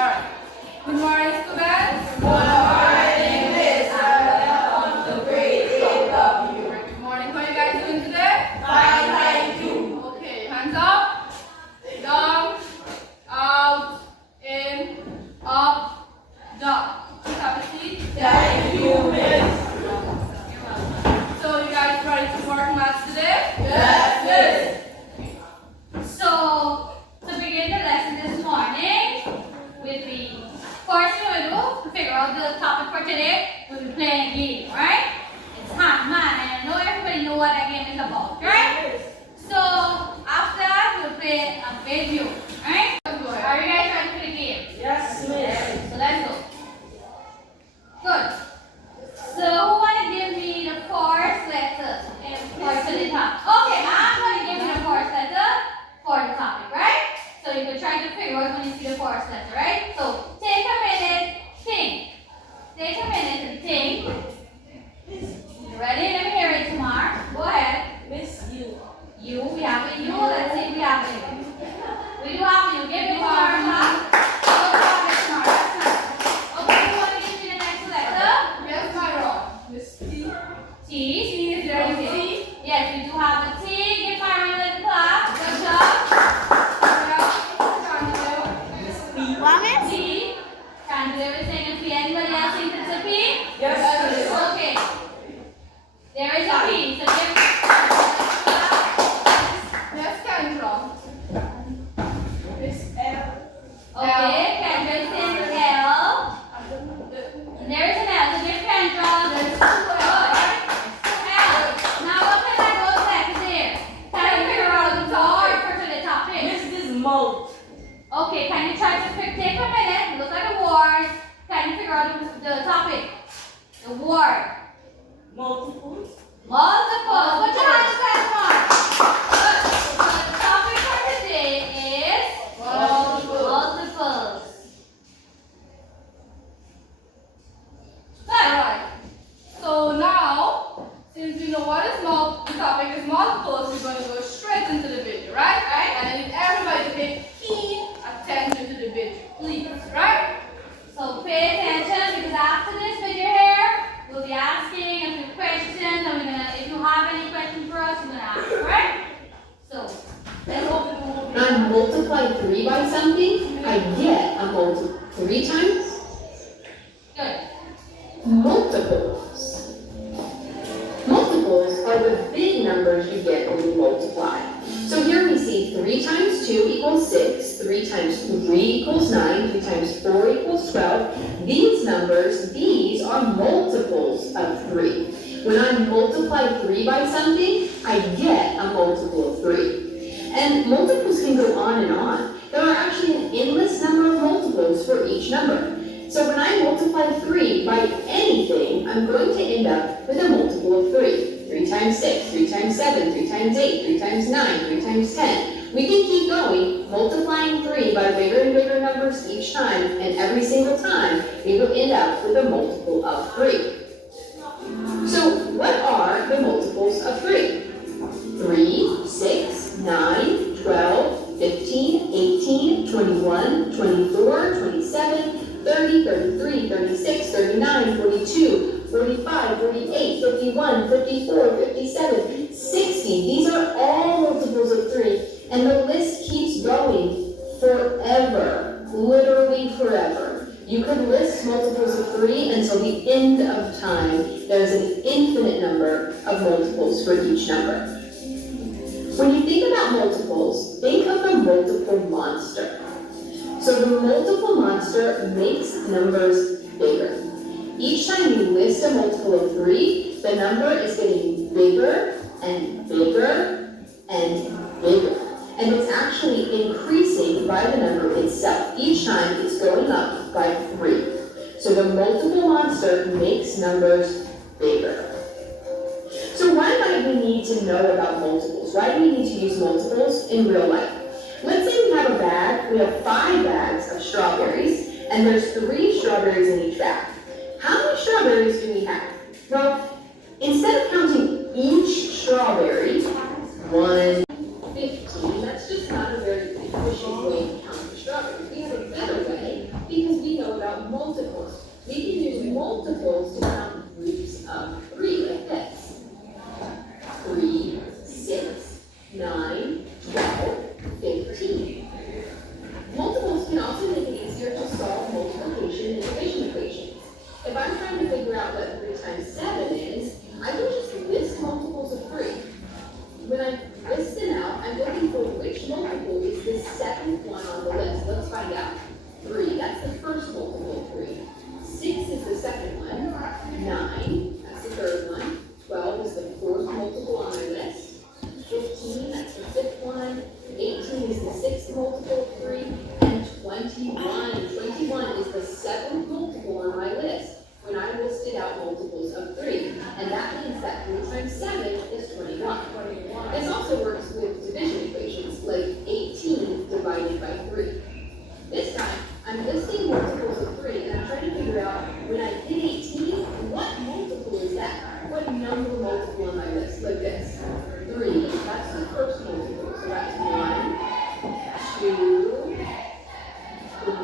Alright. Good morning, students. Good morning, Miss. On the grade AW. Good morning. How are you guys doing today? Fine, thank you. Okay, hands up. Down, out, in, up, down. Please have a seat. Thank you, Miss. So you guys ready to work maths today? Yes, Miss. So, to begin the lesson this morning, with the first thing we'll do to figure out the topic for today, we'll be playing a game, right? It's Harridial, and I know everybody know what that game is about, right? So, after that, we'll play a video, right? Are you guys ready for the game? Yes, Miss. So, let's go. Good. So, who want to give me the first letter for today's topic? Okay, I'm going to give you the first letter for the topic, right? So you can try to figure out when you see the first letter, right? So take a minute, think. Take a minute and think. You ready? Let me hear it, Tamar. Go ahead. Miss you. You, we have a you. Let's see if we have a you. We do have a you. Give me Tamar, huh? Good job, Tamar. That's nice. Okay, you want to give me the next letter? Yes, Myra. Miss T. T. Is there a T? Yes, we do have a T. Give Myra a little clap. Good job. T. Can do everything in P. Anybody else think it's a P? Yes, Miss. Okay. There is a P. So give Yes, Kendra. Miss L. okay, Kendra is in L. And there is an L. So give Kendra. There's two Good. L. L. Now what can I go next there? Can you figure out the word for the topic? Miss this mouth. Okay, can you try to take a minute, look at the word, can you figure out the topic? The word. Multiples. Multiples. Put your hands back on. Good. So the topic for today is multiples. Good. Alright. So now, since we know what is the topic is multiples, we're going to go straight into the video, right? And I need everybody to pay keen attention to the video, please, right? So pay attention because after this video here, we'll be asking a few questions and we're gonna, if you have any questions for us, we're gonna ask, right? So let's go. When I multiply 3 by something, I get a multiple 3 times. Good. Multiples. Multiples are the big numbers you get when you multiply. So here we see 3 times 2 equals 6, 3 times 3 equals 9, 3 times 4 equals 12. These numbers, these are multiples of 3. When I multiply 3 by something, I get a multiple of 3. And multiples can go on and on. There are actually an endless number of multiples for each number. So when I multiply 3 by anything, I'm going to end up with a multiple of 3. 3 times 6, 3 times 7, 3 times 8, 3 times 9, 3 times 10. We can keep going, multiplying 3 by bigger and bigger numbers each time, and every single time, we will end up with a multiple of 3. So what are the multiples of 3? 3, 6, 9, 12, 15, 18, 21, 24, 27, 30, 33, 36, 39, 42, 45, 48, 51, 54, 57, 60. These are all multiples of 3, and the list keeps going forever, literally forever. You could list multiples of 3 until the end of time. There's an infinite number of multiples for each number. When you think about multiples, think of the multiple monster. So the multiple monster makes numbers bigger. Each time you list a multiple of 3, the number is getting bigger and bigger and bigger. And it's actually increasing by the number itself. Each time it's going up by 3. So the multiple monster makes numbers bigger. So why might we need to know about multiples? Why do we need to use multiples in real life? Let's say we have a bag, we have 5 bags of strawberries, and there's 3 strawberries in each bag. How many strawberries do we have? Well, instead of counting each strawberry, 1, 15, that's just not a very efficient way to count the strawberries. We have a better way, about multiples. We can use multiples to count groups of 3 like this. 3, 6, 9, 12, 15. Multiples can also make it easier to solve multiplication and division equations. If I'm trying to figure out what 3 times 7 is, I can just list multiples of 3. When I list them out, I'm looking for which multiple is the 7th one on the list. Let's find out. 3, that's the first multiple of 3. 6 is the second one. 9, that's the third one. 12 is the fourth multiple on my list. 15, that's the fifth one. 18 is the sixth multiple of 3. And 21. 21 is the 7th multiple on my list when I listed out multiples of 3. And that means that 3 times 7 is 21. This also works with division equations, like 18 divided by 3. This time, I'm listing multiples of 3, and I'm trying to figure out, when I hit 18, what multiple is that? What number multiple on my list? Like this. 3, that's the first multiple. So that's 1, 2,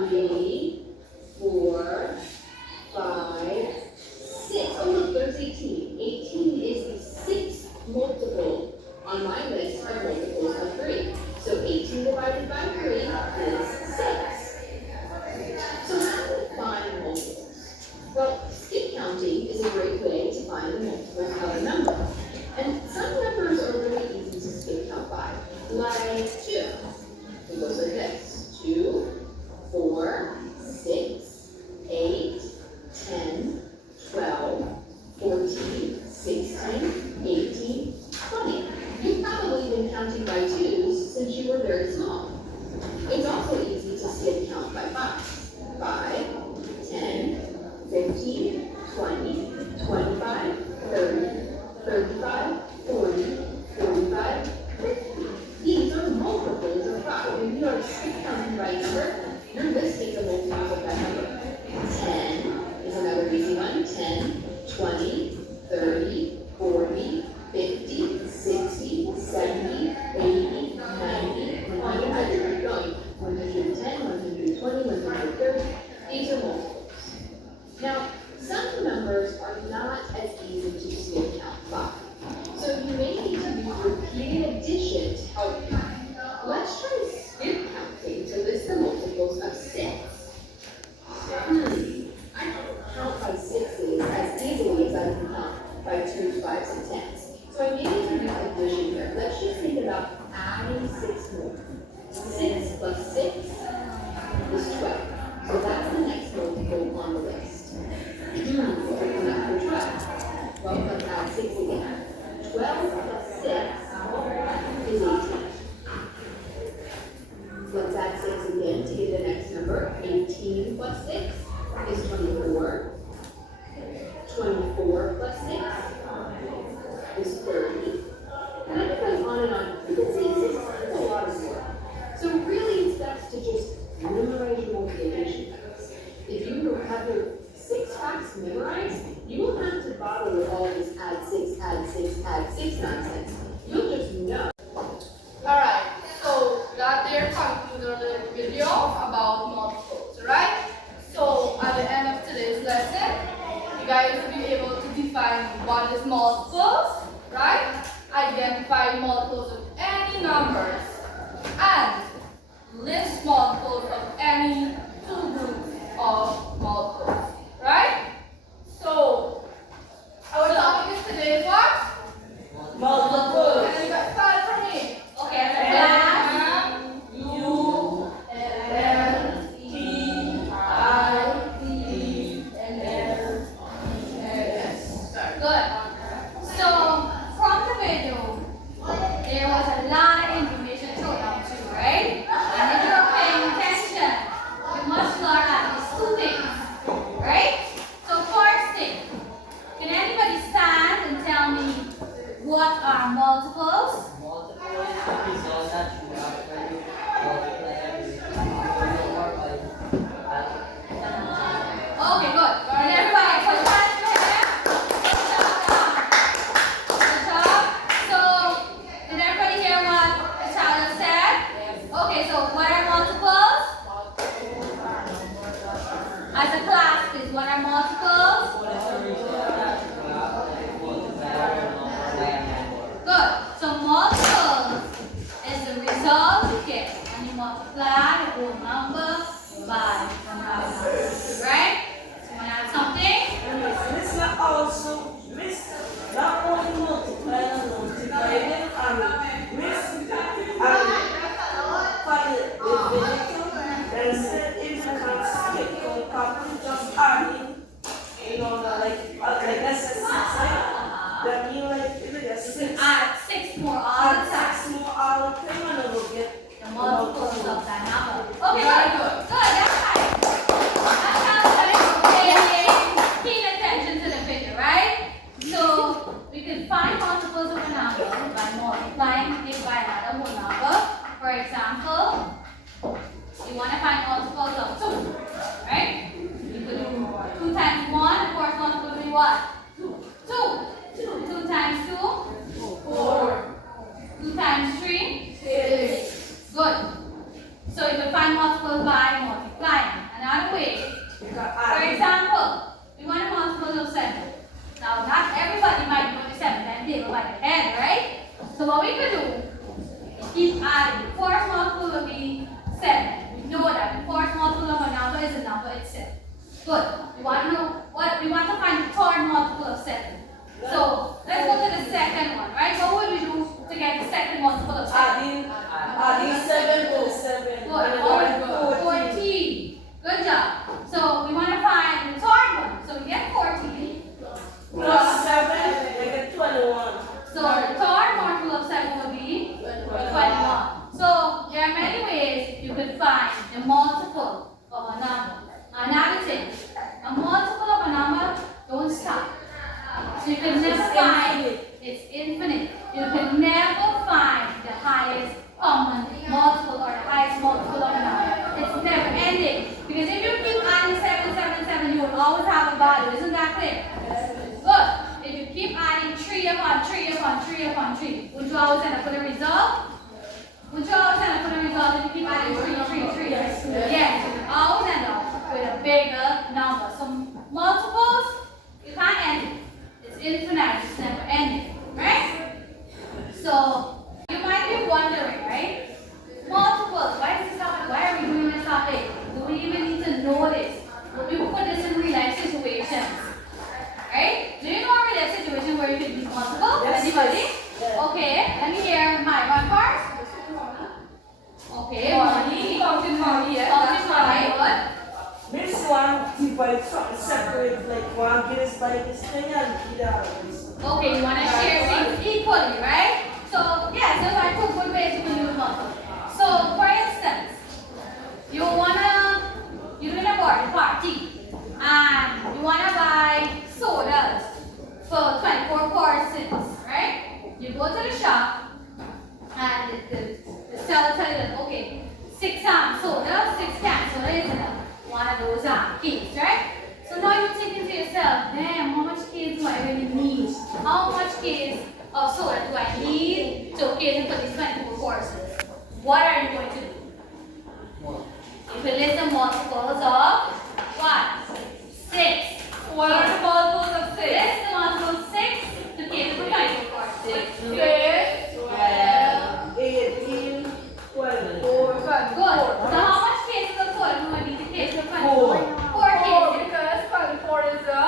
3, 4, 5, 6. Oh look, there's 18. 18 is the 6th multiple on my list of multiples of 3. So 18 divided by 3 is 6. So how do we find multiples? Well, skip counting is a great way to find the multiples of a number. And some numbers are really easy to skip count by, like 2. It goes like this. 2, 4, 6, 8, 10, 12, 14, 16, 18, 20. You've probably been counting by 2s since you were very small. It's also easy to skip count by 5. 5, 10, 15, 20, 25, 30, 35, 40, 45, 50. These are multiples of 5. If you are skip counting by number, you're listing the multiples of that number. 10 is another easy one. 10, 20, 30, 40, 50, 60, 70, 80, 90, 100. Keep going. 110, 120, 130. These are multiples. Now, some numbers are not as easy to skip count by. So you may need to use repeated addition to help you. Let's try skip counting to list the multiples of 6. I can count by 6s as easily as I can count by 2s, 5s, and 10s. So I may need to use addition here. Let's just think about adding 6 more. 6 plus 6 is 12. So that's the next multiple on the list. Open up for 12. Well, let's add 6 again. 12 plus 6 is 18. Let's add 6 again to get the next number. 18 plus 6 is 24. 24 plus 6 is 30. And it goes on and on. You can see 6 is a lot of work. So really it's best to just memorize your multiplication facts. If you have your 6 facts memorized, you won't have to bother with all this add 6, add 6, add 6 nonsense. You'll just know. Alright, so that there concludes our little video about multiples, alright? So at the end of today's lesson, you guys will be able to define what is multiples, right? Identify multiples of any numbers and list multiples of any 2 groups of multiples, right? So our topic is today is what? Multiples. And you guys start from me. Okay, class. Good. So from the video, there was a lot of information thrown out to you, right? And if you're paying attention, you As a class, please, what are multiples? Good. So multiples is the result you get when you multiply the whole number by the number. Right? So you want to add something? Miss, not also, Miss, not only multiply and multiplying, Miss, find the division, then say if you can skip compactly, just adding, you know, like let's say 6, right? That means like if you get 6, Add 6 more all the time. 6 more all the time, and then we'll get The multiples of that number. Okay, very good. Good, that's right. That's how we're paying attention to the figure, right? So we can find multiples of a number by multiplying it by another whole number. For example, you want to find multiples of 2, right? You could do 2 times 1, of course multiple will be what? 2. 2 times 2? 4. 2 times 3? 6. Good. So you can find multiples by multiplying. Another way, for example, we want a multiple of 7. Now, not everybody might know the 7 and table by the head, right? So what we could do is keep adding. The first multiple will be 7. We know that the first multiple of a number is a number itself. Good. We want to know what we want to find the third multiple of 7. So let's go to the second one, right? What would we do to get the second multiple of 7? adding 7 to 7. Good. 14. Good job. So we want to find the third one. So we get 14 Plus 7, they get 21. So the third multiple of 7 will be 21. So there are many ways you could find the multiple of a number. Another thing, a multiple of a number don't stop. So you can never find it's infinite. You can never find the highest common multiple or the highest multiple of a number. It's never ending. Because if you keep adding 7, 7, 7, you will always have a value. Isn't that clear? Good. If you keep adding 3 upon 3 upon 3 upon 3, would you always end up with a result? Would you always end up with a result if you keep adding 3, 3, 3? Yes. You will always end up with a bigger number. So multiples, you can't end it. It's infinite. It's never ending. Right? So you might be wondering, right? Multiples. Why are we doing this topic? Do we even need to know this? Will we put this in real life situations? Right? Do you know a real life situation where you could use multiple? Yes. Anybody? Okay, let me hear my one first. Okay, money. Counting money, yes. Counting money. Good. This one divide something separate, like one gives by this thing and the other. Okay, you want to share things equally, right? So, yes, those are 2 good ways you can use multiple. So, for instance, you're doing a birthday party and you want to buy sodas for 24 persons, right? You go to the shop and the seller tells you that, okay, 6 soda, 6 cans soda is enough. One of those cakes, right? So now you're thinking to yourself, damn, how much cakes do I really need? How much cakes of soda do I need to cater for these 24 courses? What are you going to do? You can list the multiples of what? 6. What are the multiples of 6? List the multiples of 6 to cater for 24 courses. 6, 18, 12. 4, 5, 4. Good. So how much cases of soda do I need to cater for 24? 4 4 cases. because 24 is the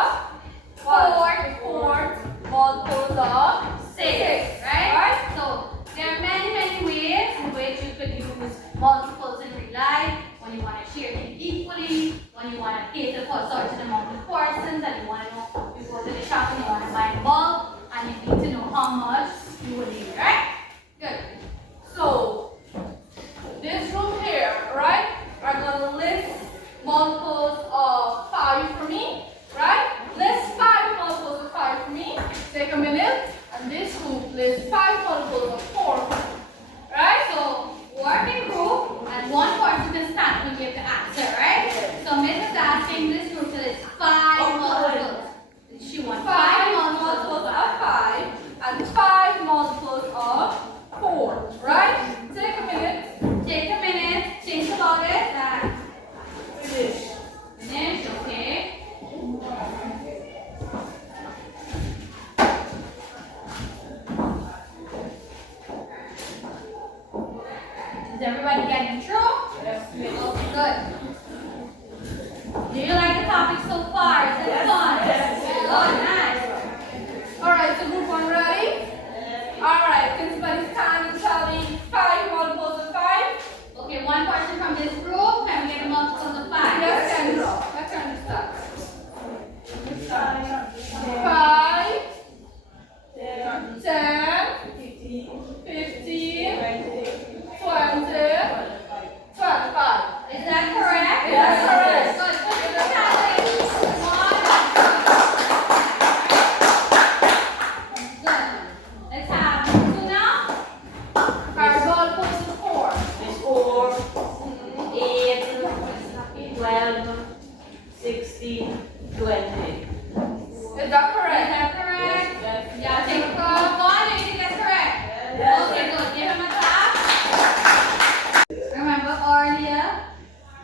fourth multiples of 6, right? So there are many ways in which you could use multiples in real life. When you want to share things equally, when you want to cater for a certain amount of persons, and you want to know, you go to the shop and you want to buy in bulk, and you need to know how much you will need, right? Good. So this room here, right? Are going to list multiples of 5 for me, right? List 5 multiples of 5 for me. Take a minute. And this group lists 5 multiples of 4 for me. Right? So work in group, and one person can stand and give the answer, right? So Miss is asking this group to list 5 multiples. She wants 5 multiples of 5. 5 and 5 16, 20. Is that correct? Is that correct? Yes. Yeah, take a call. Go on, you think that's correct? Yes. Okay, good. Give him a clap. Remember earlier,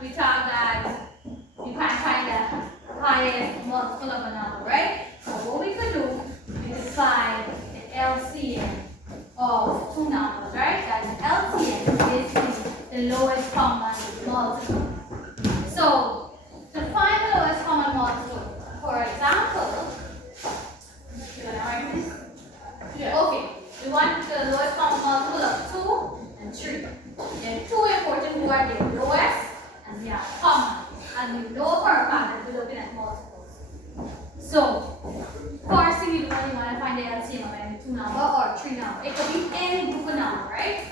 we talked that you can't find the highest multiple of a number, right? So what we could do is find the LCM of two numbers, right? That the LCM is the lowest common multiple. So, to find the lowest common multiple, for example, can I write this? Yeah. Okay, we want the lowest common multiple of 2 and 3. There are two important who are the lowest and they are common. And we know for a fact that we're looking at multiples. So, first thing you do when you want to find the LCM of any two number or three number. It could be any group of number, right?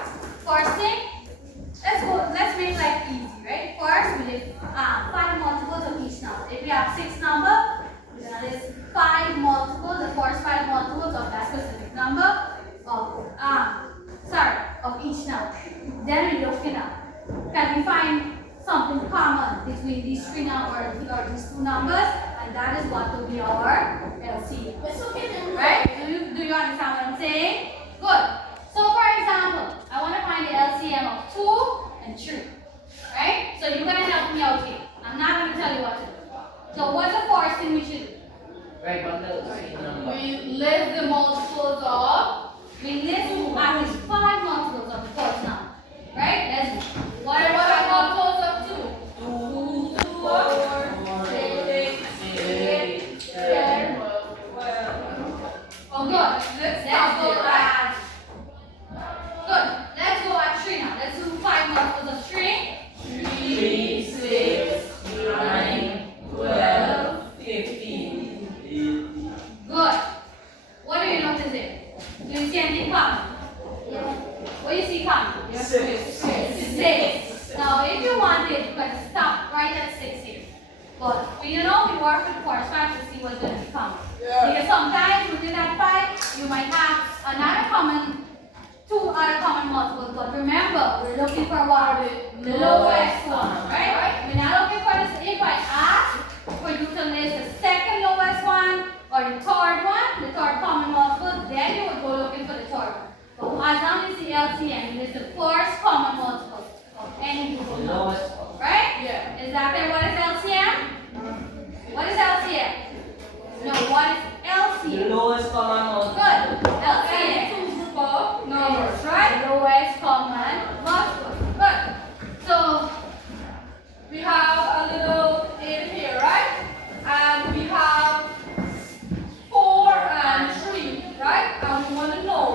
First thing, let's make life easy, right? First, we list 5 multiples of each number. If we have 6 numbers, we're going to list 5 multiples, the first 5 multiples of that specific number of each number. Then we look it up. Can we find something common between these 3 numbers or these 2 numbers? And that is what will be our LCM. It's okay. Right? Do you understand what I'm saying? Good. So for example, I want to find the LCM of 2 and 3. Right? So you're going to help me out here. I'm not going to tell you what to do. So what's the first thing we should do? Right, but no. We list the multiples of. We list at least 5 multiples of the first number. Right? Let's do. What are What are 5 multiples? multiples of 2? 2, 4, 6, 8, 10, 12. Oh, good. Let's Let's go stop there. at. Good. Let's go at 3 now. Let's do 5 multiples of 3. 3, 6, 9, 12, 15. Good. What do you notice here? Do you see anything common? What do you see common? 6. 6. Now, if you wanted, you can stop right at 6 here. But we work with first 5 to see what's going to be common. Because sometimes within that 5, you might have another common, 2 other common multiples. But remember, we're looking for what? The lowest one, right? We're not looking for this. If I ask for you to list the second lowest one or the third common multiple, then you would go looking for the third one. But as long as the LCM is the first common multiple of any group of numbers, right? Yeah. Is that clear? What is LCM? What is LCM? No, what is LCM? The lowest common multiple. Good. And LCM. two group of numbers, right? The lowest common multiple. Good. So we have a little in here, right? And we have 4 and 3, right? And we want to know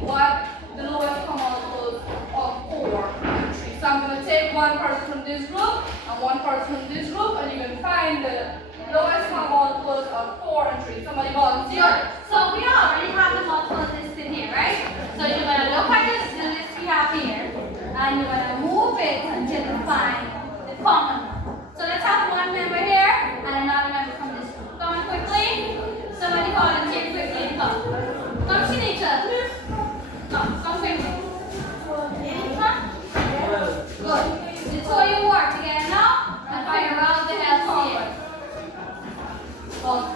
what the lowest common multiples of 4 and 3. So I'm going to take one person from this group and one person from this group, and you can find the lowest common multiples of 4 and 3. Somebody volunteer? Good. So we already have the multiples listed here, right? So you're going to look at this list we have here, and you're going to move it until you find the common one. So let's have one member here and another member from this group. Come on quickly. Somebody volunteer quickly and come. Come, Shanika. Come quickly. Huh? Good. The two of you work together now and figure out the LCM. Okay.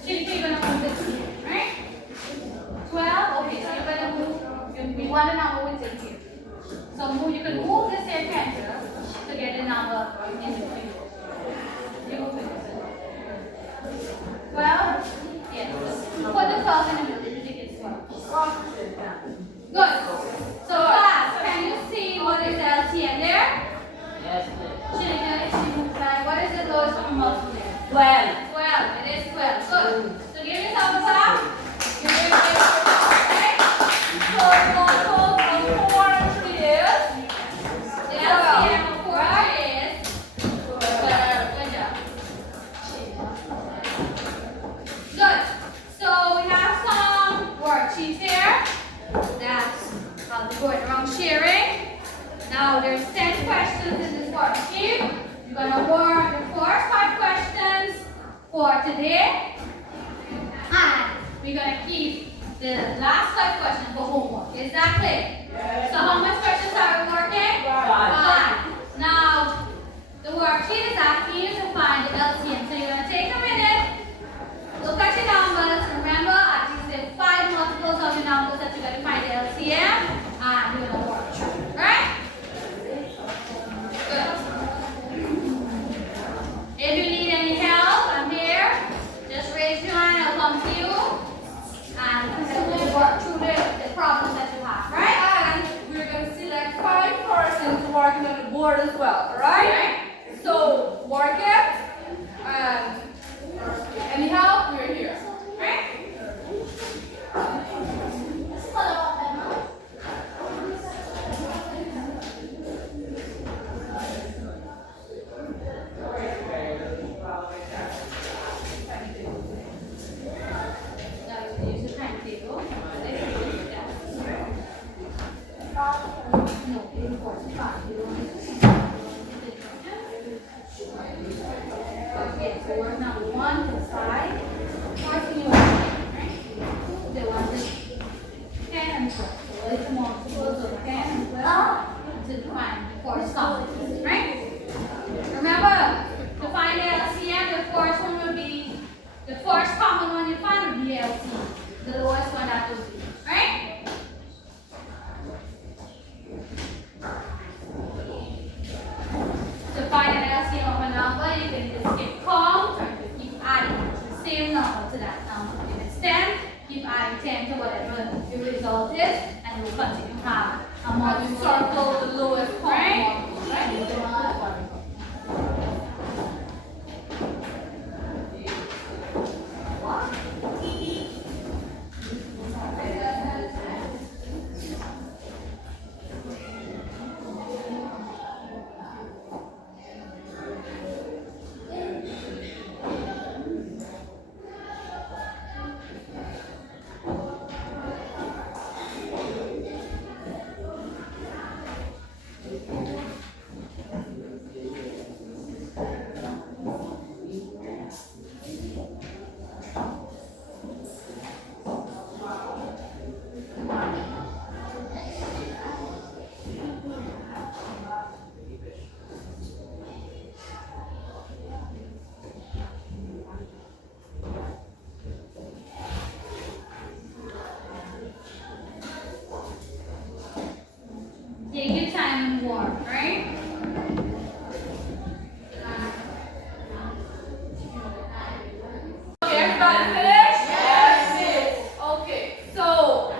Shanika, you're going to move this here, right? 12? Okay, so you're going to move. We want the number within here. So you can move this here center to get the number in the field. You move it. 12? Yes. Put the 12 in the middle. You think it's 12. Good. So class, can you see what is the LCM there? Yes. Shanika, if you move back, what is the lowest common multiple there? 12. 12. It is 12. Good. So give yourself a clap. You're doing great. Okay? So the multiples of 4 and 3 is? The LCM of 4 is 12. Good job. Good. So we have some worksheets here. That's how we're going around sharing. Now there's 10 questions in this worksheet. You're going to work the first 5 questions for today. And we're going to keep the last 5 questions for homework. Is that clear? Yes. So how much questions are we working? 5. 5. board as well, alright? So work it, and any help, we're here. Right? Use the timetable. Okay, so work number 1 to 5. First thing you want to do, right? They want this 10 and 12. So what is the multiples of 10 and 12 to define the first column, right? Remember, to find the LCM, the first one will be, the first common one you find will be LCM. The lowest one that will be, right? To find an LCM of a number, you can just skip count or you can keep adding the same number to that number. If it's 10, keep adding 10 to whatever the result is, and you will continue to have a And you multiple. circle the lowest common Right? multiple, right? Take your time and work, right? Okay, everybody finished? Yes, okay, so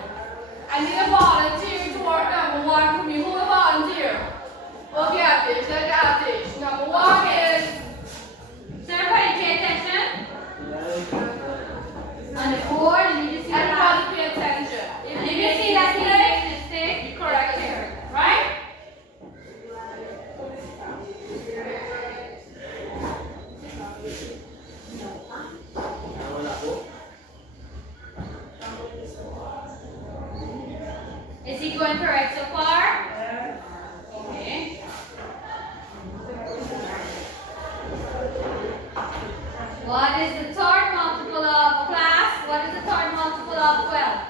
I need a volunteer to work number 1 from you. Who will volunteer? Okay, Atish, let's Atish. Number 1 is So everybody pay attention. On the board, and you just see that. everybody pay attention. If you see that he makes a mistake, You correct it, right? is he going correct so far? Okay. What is the third multiple of class? What is the third multiple of 12?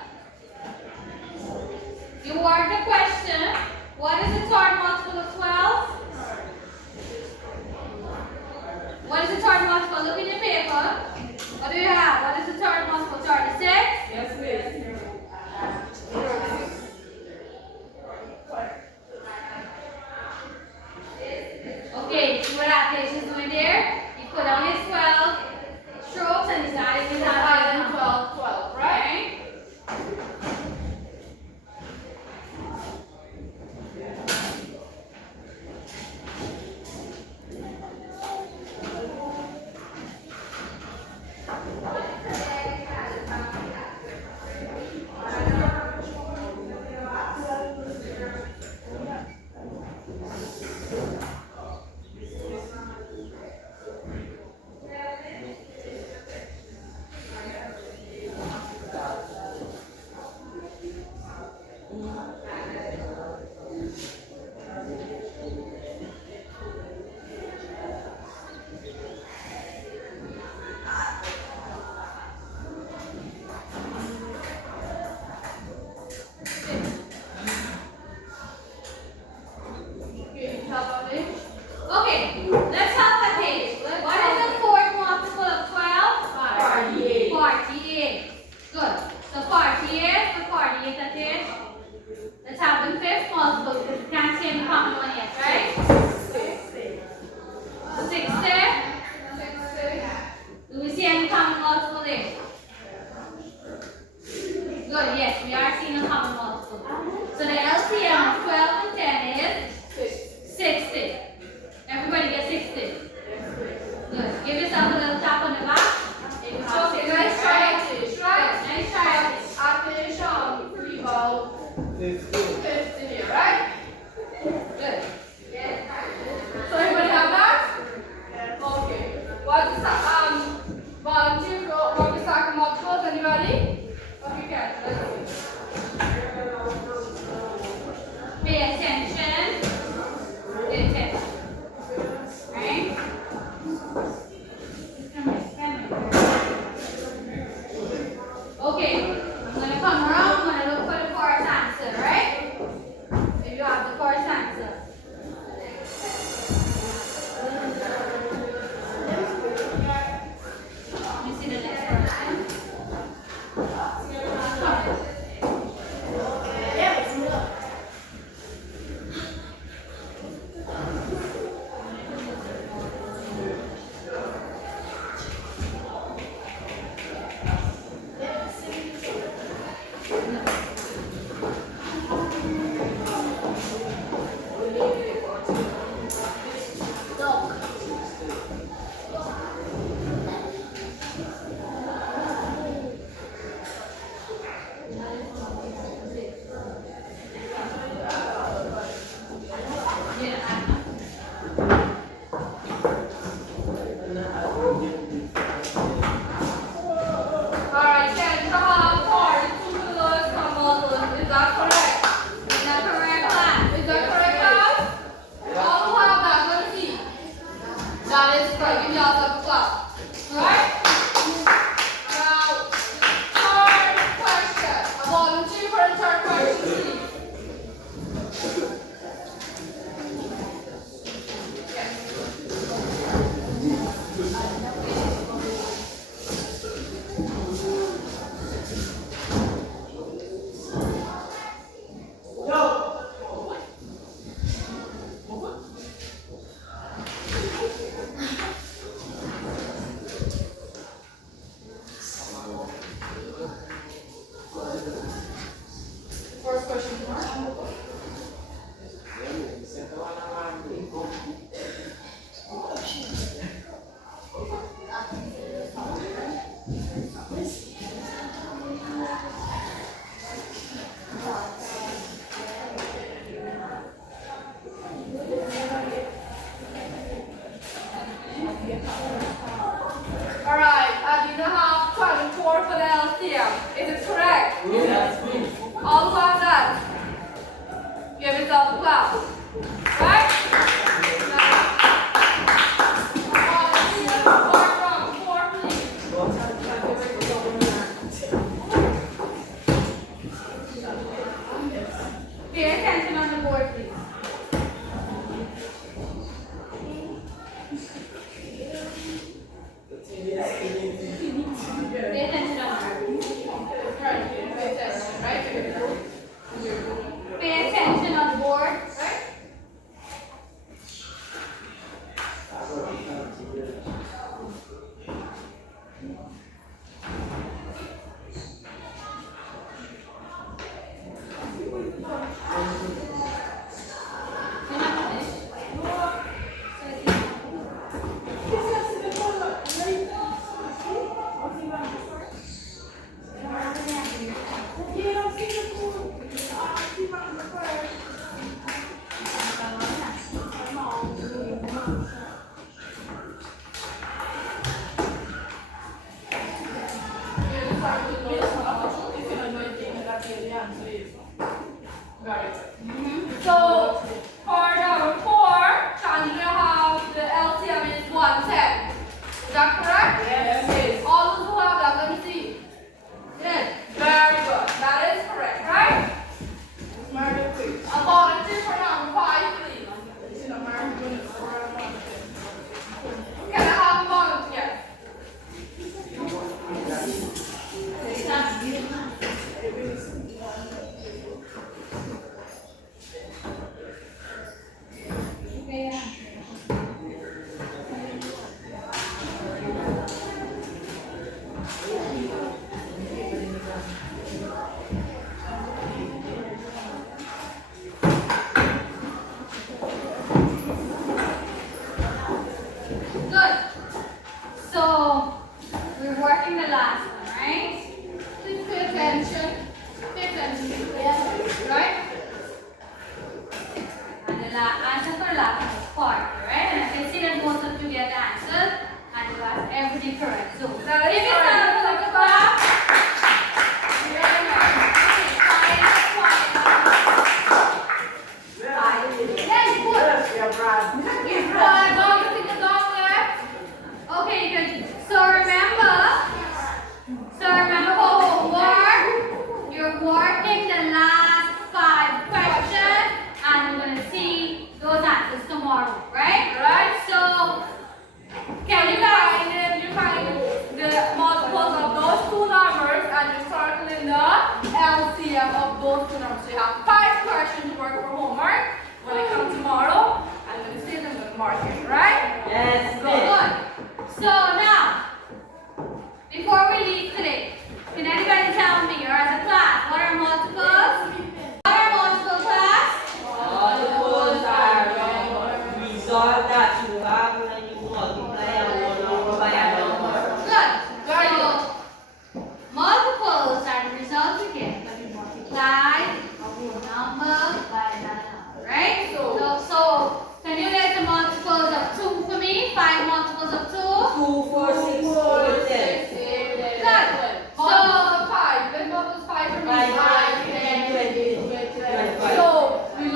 You work the question. What is the third multiple of 12? What is the third multiple? Look in your paper. What do you have? What is the third multiple? 36? Yes, please. Okay, see what application is doing there? He put on his 12,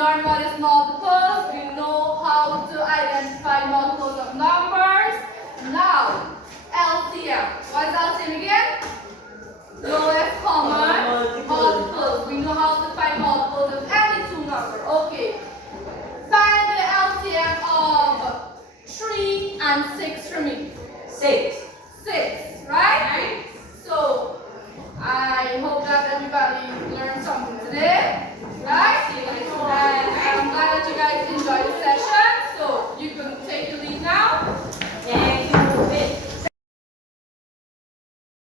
learned what is multiples. We know how to identify multiples of numbers. Now, LCM. What is LCM again? Lowest common multiples. We know how to find multiples of any two numbers. Okay. Find the LCM of 3 and 6 for me. 6. 6, right? So, I hope that everybody learned something today, right? And I'm glad that you guys enjoyed the session. So, you can take your leave now.